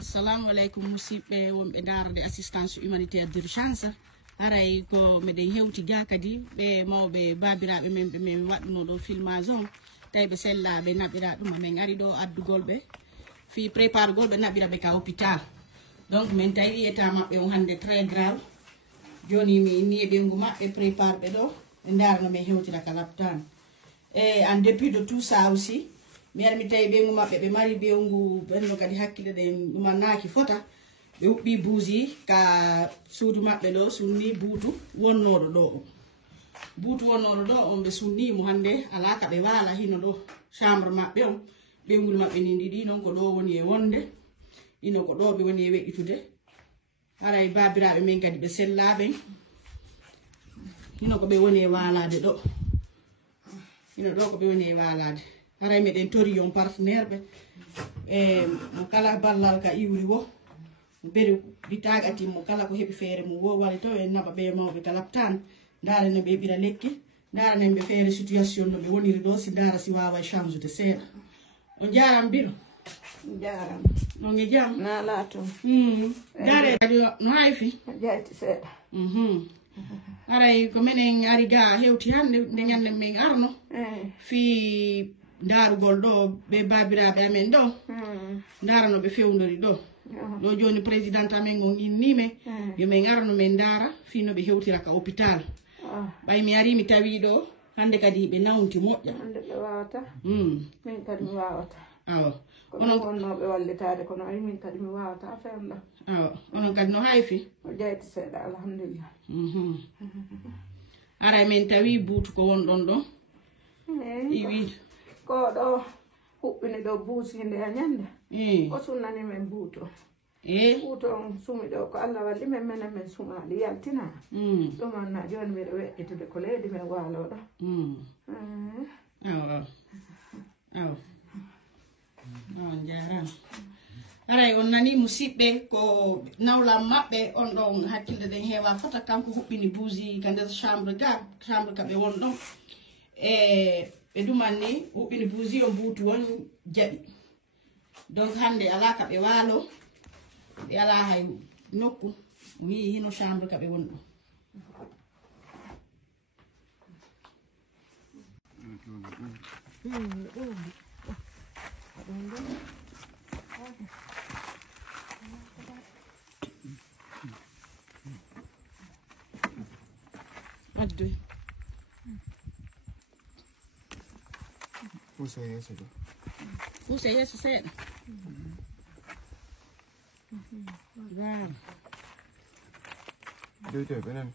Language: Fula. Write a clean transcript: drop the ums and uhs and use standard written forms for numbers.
Assalamu alaikum musidɓe wonɓe darde assistance humanitaire d'urgence haray ko meɗen hewti ga kadi ɓe mawɓe babiraɓe men ɓe min waɗno ɗo filmage on tawi ɓe sellaɓe naɓira ɗum min ari ɗo addugol ɓe fi prépare gol ɓe naɓira ɓe ka hôpital donc min tawi état maɓɓe on hande très grave joni mi inni e ɓengu maɓɓe prépare ɓe ɗo ɓe darno min hewtira ka laptane et en dépit de tout ça aussi mi ari mi tawi ɓengu maɓɓe ɓe mari ɓengu ɓenno kadi hakkille ɗen ɗumannaki fota ɓe huɓɓi buusi ka suudu maɓɓe ɗo sunni buutu wonnoɗo ɗo o buutu wonnoɗo ɗo on ɓe sunnimo hande ala ka ɓe wala hino ɗo chambre maɓɓe on ɓengol maɓɓe ni ɗiɗi non ko ɗo woni e wonde ino ko ɗo ɓe woni e weƴƴitude haray babiraɓe min kadi ɓe sellaɓen hino ko ɓe woni e walade ɗo hino ɗo ko ɓe woni e walade haray meɗen tori yon partenaire ɓe e mo kala ballal ka iwri wo beɗe bitaga timmo kala ko heɓi feere mum wo wali to en naɓa ɓe mawɓe ka laptane dara no ɓe ɓira lekki dara nen ɓe feere situation no ɓe woniri ɗo si dara si wawa change de seeɗa o jaram biro jaram non e jam na lato dare kadi no hayfi jayti seeɗa haray ko minen ari ga hewti hande nde ñande min arno fi darugol ɗo ɓe babiraɓe amen ɗo dara no ɓe fewdori ɗo ɗo joni président amen on innime yomin arno min dara fi no ɓe hewtira ka hôpital ɓay mi ari mi tawi ɗo hande kadi ɓe nawnti moƴƴa hande ɓe wawata min kadi mi wawata awa kono wonnoɓe wallitade kono ay min kadi mi wawata femɗa awa onon kadi no hayfi o jayti seeɗa alhamdulillah aray min tawi buutu ko wonɗon ɗo iwi ko ɗo huɓɓini ɗo buusinde a ñande o sunnani men buuto buuto on sumi ɗo ko Allah walli men menen min sumaɗi yaltina ɗum anna joni mbiɗa weƴƴitude ko leydi men waalo ɗo awa awa on jarama haray on nani musidɓe ko nawlam maɓɓe on ɗon hakkille ɗen heewa fota kanko huɓɓini buusi ka nder chambre ka ɓe won ɗon e ɓe ɗumanni huɓɓini buusi o buutu won jaɓi donc hande ala ka ɓe waalo ɓe ala hay nokku mo wi hino chambre ka ɓe won ɗon adduy Pusa yeso ɗo pusa yeeso seeɗa dewte ɓenen